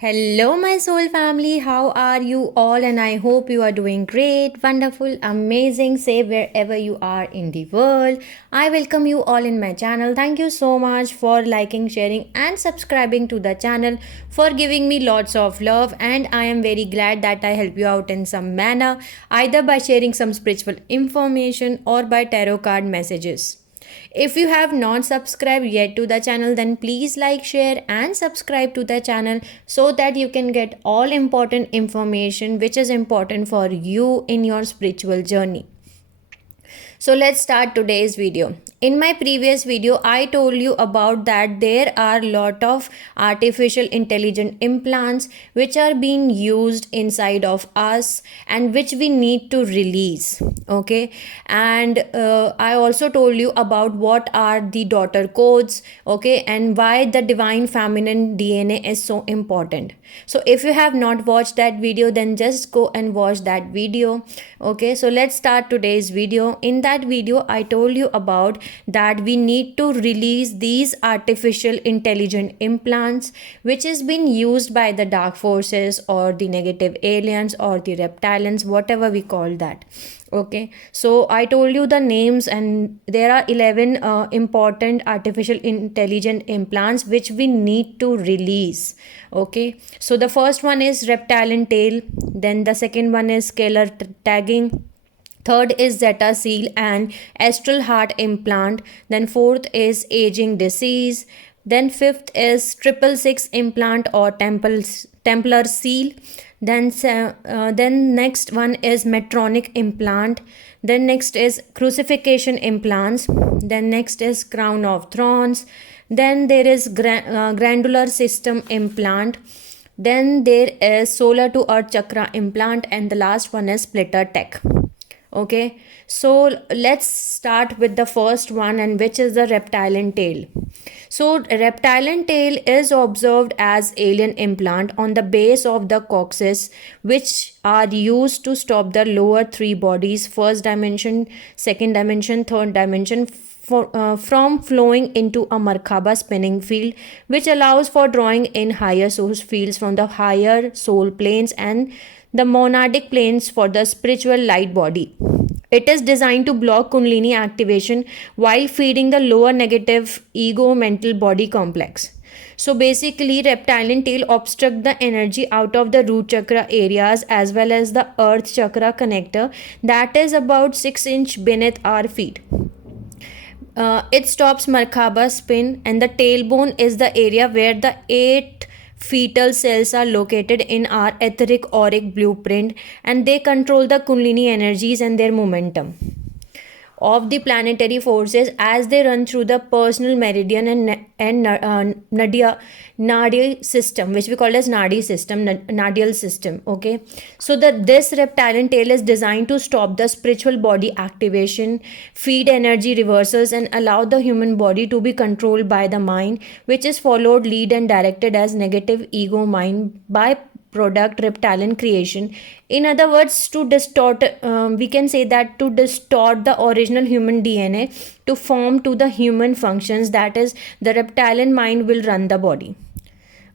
Hello, my soul family. How are you all? And I hope you are doing great, wonderful, amazing, safe wherever you are in the world. I welcome you all in my channel. Thank you so much for liking, sharing, and subscribing to the channel, for giving me lots of love. And I am very glad that I help you out in some manner, either by sharing some spiritual information or by tarot card messages. If you have not subscribed yet to the channel, then please like, share, and subscribe to the channel so that you can get all important information which is important for you in your spiritual journey. So let's start today's video. In my previous video, I told you about that there are lot of artificial intelligent implants which are being used inside of us and which we need to release. Okay, and I also told you about what are the daughter codes, okay, and why the divine feminine DNA is so important. So if you have not watched that video, then just go and watch that video. Okay, so let's start today's video. In that video, I told you about that we need to release these artificial intelligent implants which is being used by the dark forces or the negative aliens or the reptilians, whatever we call that. Okay, so I told you the names, and there are 11 important artificial intelligent implants which we need to release. Okay, so the first one is reptilian tail, then the second one is scalar tagging, third is zeta seal and astral heart implant, then fourth is aging disease, then fifth is 666 implant or templar seal, then next one is Metronic implant, then next is Crucification Implants, then next is crown of thorns, then there is Glandular system implant, then there is solar to earth chakra implant, and the last one is splitter tech. Okay, so let's start with the first one, and which is the reptilian tail. So reptilian tail is observed as alien implant on the base of the coccyx, which are used to stop the lower three bodies, first dimension, second dimension, third dimension, from flowing into a Merkaba spinning field, which allows for drawing in higher source fields from the higher soul planes and the monadic planes for the spiritual light body. It is designed to block Kundalini activation while feeding the lower negative ego mental body complex. So basically, reptilian tail obstruct the energy out of the root chakra areas as well as the earth chakra connector that is about 6 inch beneath our feet. It stops Merkaba spin, and the tailbone is the area where the 8 fetal cells are located in our etheric auric blueprint, and they control the Kundalini energies and their momentum of the planetary forces as they run through the personal meridian and nadi system, which we call as nadi system, nadial system. Okay, so this reptilian tail is designed to stop the spiritual body activation, feed energy reversals, and allow the human body to be controlled by the mind, which is followed, lead, and directed as negative ego mind by product reptilian creation. In other words, to distort, we can say that to distort the original human DNA to form to the human functions, that is the reptilian mind will run the body.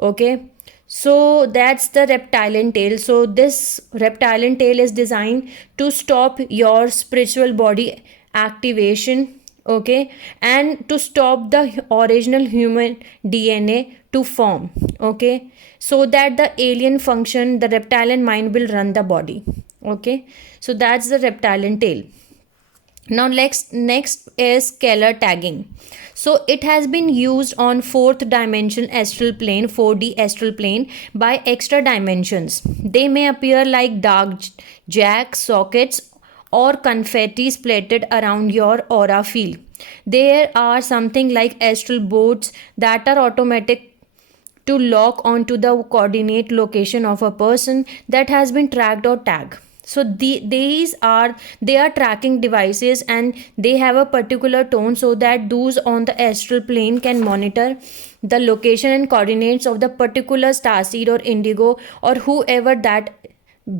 Okay, so that's the reptilian tail. So this reptilian tail is designed to stop your spiritual body activation, okay, and to stop the original human DNA to form, okay, so that the alien function, the reptilian mind will run the body. Okay, so that's the reptilian tail. Now next is scalar tagging. So it has been used on fourth dimension astral plane, 4D astral plane, by extra dimensions. They may appear like dark jacks, sockets, or confetti splattered around your aura field. There are something like astral boards that are automatic to lock onto the coordinate location of a person that has been tracked or tagged. So they are tracking devices, and they have a particular tone so that those on the astral plane can monitor the location and coordinates of the particular starseed or indigo or whoever that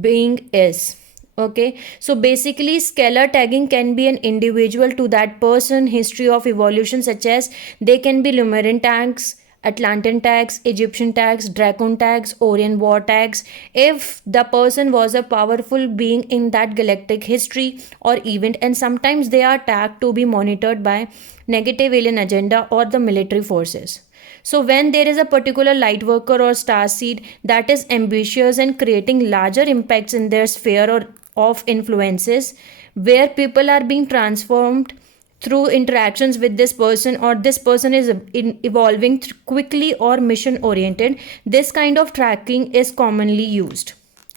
being is. Okay, so basically scalar tagging can be an individual to that person history of evolution, such as they can be Lemurian tags, Atlantean tags, Egyptian tags, Dragon tags, Orion war tags, if the person was a powerful being in that galactic history or event, and sometimes they are tagged to be monitored by negative alien agenda or the military forces. So when there is a particular light worker or star seed that is ambitious and creating larger impacts in their sphere or of influences, where people are being transformed through interactions with this person, or this person is evolving quickly or mission oriented, this kind of tracking is commonly used.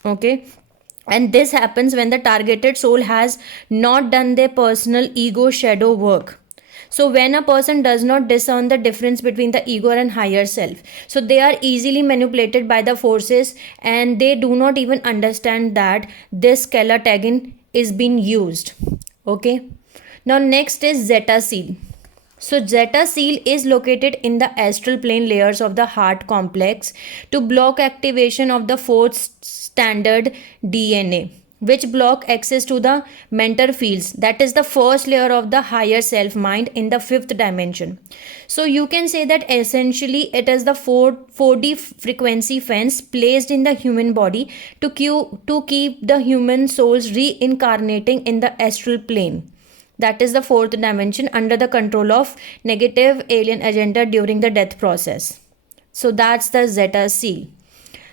Okay, and this happens when the targeted soul has not done their personal ego shadow work. So when a person does not discern the difference between the ego and higher self, so they are easily manipulated by the forces, and they do not even understand that this scalar tagging is being used. Okay, now next is zeta seal. So zeta seal is located in the astral plane layers of the heart complex to block activation of the fourth standard DNA, which block access to the mental fields, that is the first layer of the higher self mind in the fifth dimension. So you can say that essentially it is the 4D frequency fence placed in the human body to keep the human souls reincarnating in the astral plane, that is the fourth dimension, under the control of negative alien agenda during the death process. So that's the zeta seal.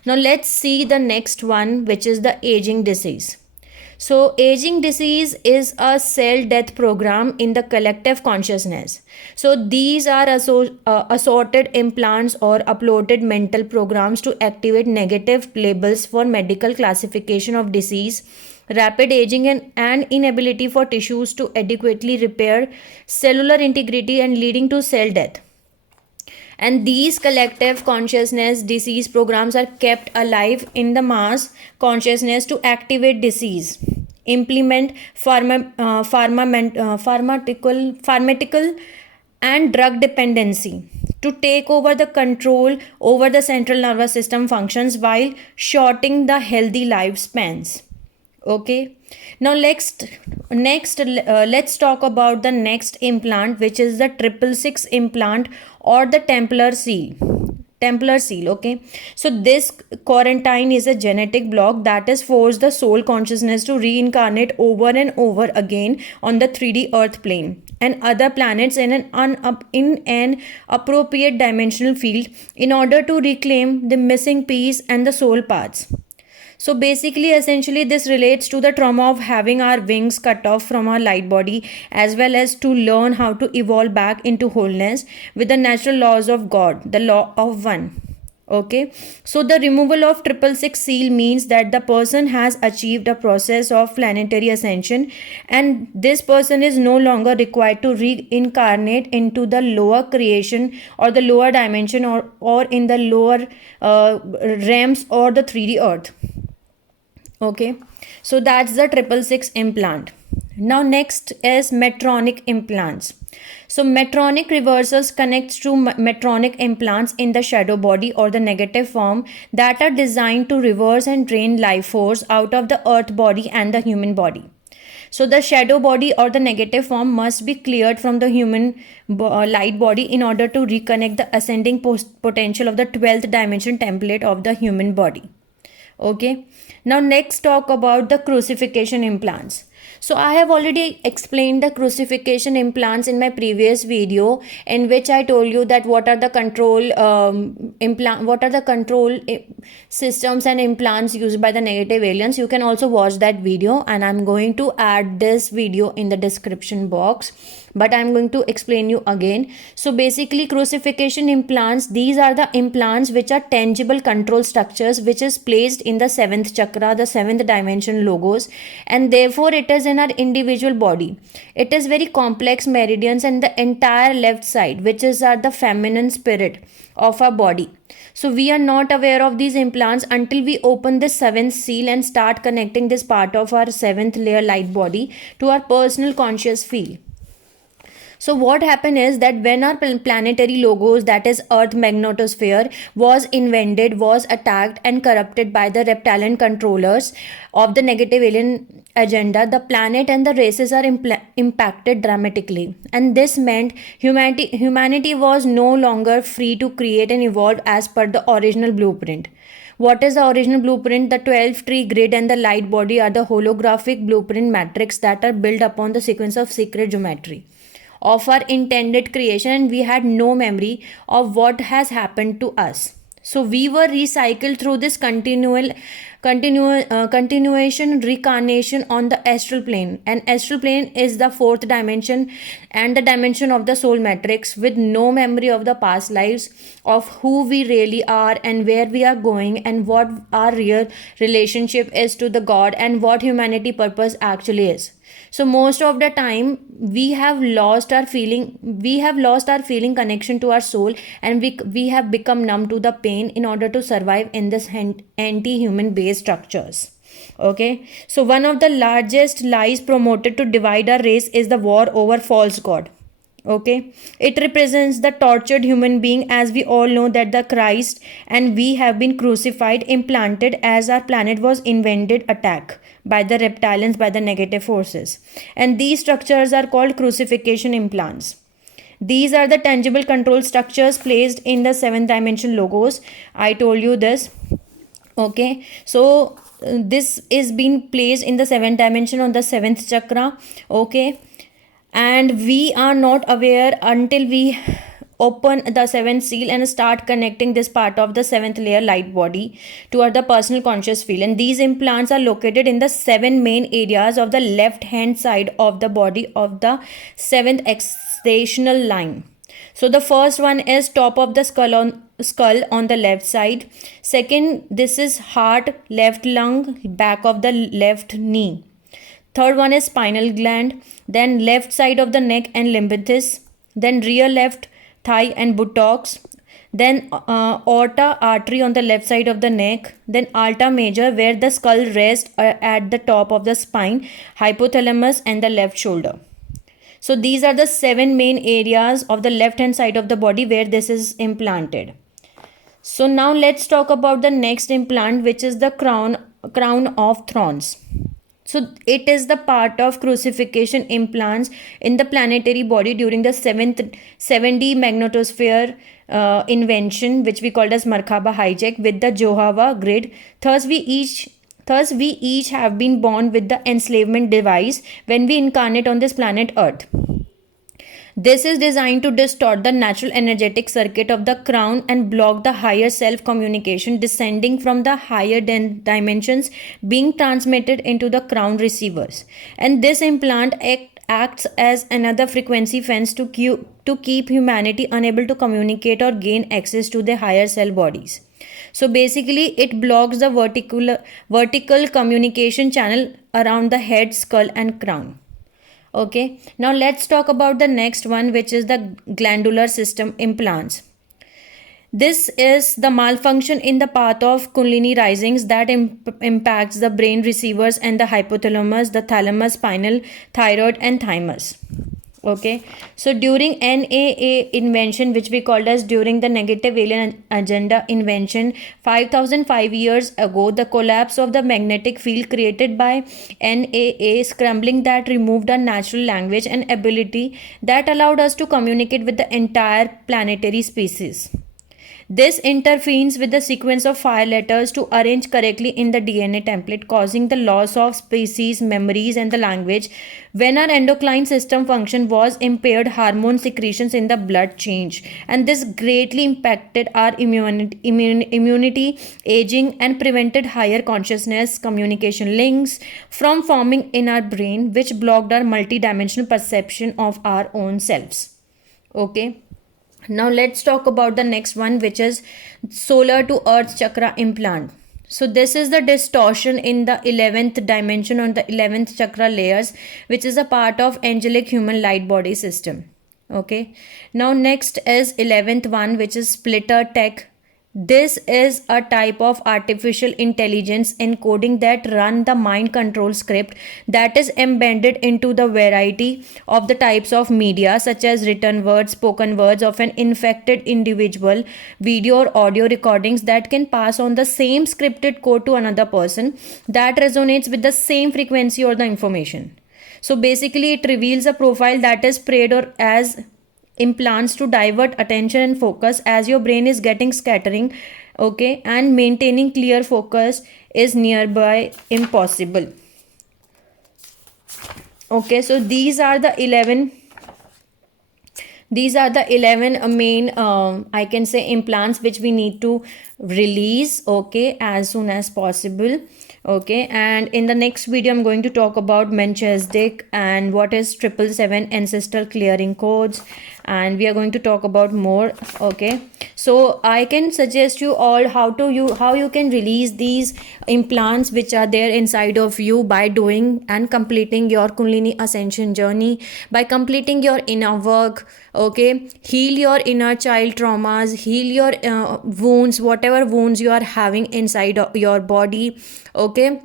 Now let's see the next one, which is the aging disease. So aging disease is a cell death program in the collective consciousness. So these are assorted implants or uploaded mental programs to activate negative labels for medical classification of disease, rapid aging, and inability for tissues to adequately repair cellular integrity, and leading to cell death. And these collective consciousness disease programs are kept alive in the mass consciousness to activate disease, implement pharmaceutical and drug dependency, to take over the control over the central nervous system functions while shortening the healthy lifespans. Okay, now let's talk about the next implant, which is the 666 implant or the Templar seal. Okay, so this quarantine is a genetic block that is forced the soul consciousness to reincarnate over and over again on the 3D earth plane and other planets in an appropriate dimensional field in order to reclaim the missing piece and the soul parts. So basically, essentially, this relates to the trauma of having our wings cut off from our light body, as well as to learn how to evolve back into wholeness with the natural laws of God, the law of one. Okay, so the removal of 666 seal means that the person has achieved a process of planetary ascension, and this person is no longer required to reincarnate into the lower creation or the lower dimension, or in the lower realms or the 3D earth. Okay, so that's the 666 implant. Now next is Metronic implants. So Metronic reversals connects to Metronic implants in the shadow body or the negative form that are designed to reverse and drain life force out of the earth body and the human body. So the shadow body or the negative form must be cleared from the human light body in order to reconnect the ascending potential of the 12th dimension template of the human body. Okay, now next talk about the crucifixion implants. So I have already explained the crucifixion implants in my previous video, in which I told you that what are the control systems and implants used by the negative aliens. You can also watch that video, and I'm going to add this video in the description box, but I'm going to explain you again. So basically, crucifixion implants, these are the implants which are tangible control structures which is placed in the 7th chakra, the 7th dimension logos, and therefore it is in our individual body. It is very complex meridians and the entire left side, which is the feminine spirit of our body. So we are not aware of these implants until we open this 7th seal and start connecting this part of our 7th layer light body to our personal conscious field. So what happened is that when our planetary logos, that is Earth magnetosphere, was invented, was attacked and corrupted by the reptilian controllers of the negative alien agenda, the planet and the races are impacted dramatically. And this meant humanity was no longer free to create and evolve as per the original blueprint. What is the original blueprint? The 12 tree grid and the light body are the holographic blueprint matrix that are built upon the sequence of secret geometry of our intended creation, and we had no memory of what has happened to us. So we were recycled through this continuation reincarnation on the astral plane, and astral plane is the fourth dimension and the dimension of the soul matrix, with no memory of the past lives, of who we really are and where we are going and what our real relationship is to the God and what humanity purpose actually is. So most of the time we have lost our feeling connection to our soul, and we have become numb to the pain in order to survive in this anti-human based structures. Okay, so one of the largest lies promoted to divide our race is the war over false god. Okay, it represents the tortured human being, as we all know that the Christ and we have been crucified, implanted as our planet was invented attack by the reptilians, by the negative forces, and these structures are called crucification implants. These are the tangible control structures placed in the seventh dimension logos. I told you this. Okay, so this is being placed in the seventh dimension on the seventh chakra. Okay, and we are not aware until we open the seventh seal and start connecting this part of the seventh layer light body to the personal conscious field. And these implants are located in the seven main areas of the left hand side of the body of the seventh extensional line. So the first one is top of the skull on the left side. Second, this is heart, left lung, back of the left knee. Third one is spinal gland, then left side of the neck and limbatus, then rear left thigh and buttocks, then aorta artery on the left side of the neck, then alta major where the skull rests at the top of the spine, hypothalamus and the left shoulder. So these are the seven main areas of the left hand side of the body where this is implanted. So now let's talk about the next implant, which is the crown of thorns. So it is the part of crucifixion implants in the planetary body during the 7D magnetosphere invention, which we called as Merkaba hijack with the Jehovah grid. Thus we each have been born with the enslavement device when we incarnate on this planet Earth. This is designed to distort the natural energetic circuit of the crown and block the higher self communication descending from the higher dimensions being transmitted into the crown receivers. And this implant acts as another frequency fence to keep humanity unable to communicate or gain access to the higher cell bodies. So basically it blocks the vertical communication channel around the head, skull and crown. Okay, now let's talk about the next one, which is the glandular system implants. This is the malfunction in the path of Kundalini risings that impacts the brain receivers and the hypothalamus, the thalamus, spinal, thyroid and thymus. Okay, so during NAA invention, which we called as during the negative alien agenda invention 5005 years ago, the collapse of the magnetic field created by NAA scrambling that removed our natural language and ability that allowed us to communicate with the entire planetary species. This interferes with the sequence of 5 letters to arrange correctly in the DNA template, causing the loss of species, memories, and the language. When our endocrine system function was impaired, hormone secretions in the blood changed, and this greatly impacted our immunity, aging, and prevented higher consciousness communication links from forming in our brain, which blocked our multidimensional perception of our own selves. Okay. Now let's talk about the next one, which is solar to earth chakra implant. So this is the distortion in the 11th dimension on the 11th chakra layers, which is a part of angelic human light body system. Okay. Now next is 11th one, which is splitter tech This is a type of artificial intelligence encoding that run the mind control script that is embedded into the variety of the types of media such as written words, spoken words of an infected individual, video or audio recordings that can pass on the same scripted code to another person that resonates with the same frequency or the information. So basically it reveals a profile that is preyed or as implants to divert attention and focus as your brain is getting scattering, okay, and maintaining clear focus is nearby impossible. Okay, so these are the 11 main I can say implants which we need to release, okay, as soon as possible. Okay, and in the next video I'm going to talk about Menchesdick and what is 777 ancestor clearing codes, and we are going to talk about more. Okay, so I can suggest you all how you can release these implants which are there inside of you by doing and completing your Kundalini ascension journey, by completing your inner work. Okay, heal your inner child traumas, heal your wounds, whatever wounds you are having inside of your body. Okay,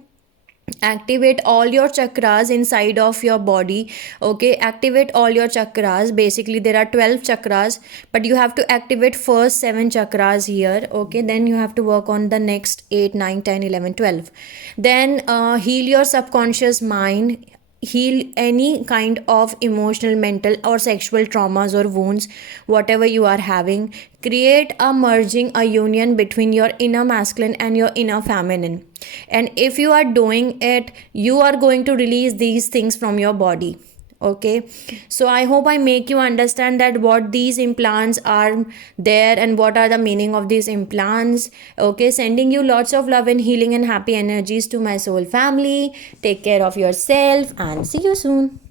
activate all your chakras inside of your body. Okay, activate all your chakras. Basically there are 12 chakras, but you have to activate first 7 chakras here. Okay, then you have to work on the next 8, 9, 10, 11, 12. Then heal your subconscious mind, heal any kind of emotional, mental or sexual traumas or wounds whatever you are having. Create a merging, a union between your inner masculine and your inner feminine, and if you are doing it, you are going to release these things from your body. Okay, so I hope I make you understand that what these implants are there and what are the meaning of these implants. Okay, sending you lots of love and healing and happy energies to my soul family. Take care of yourself and see you soon.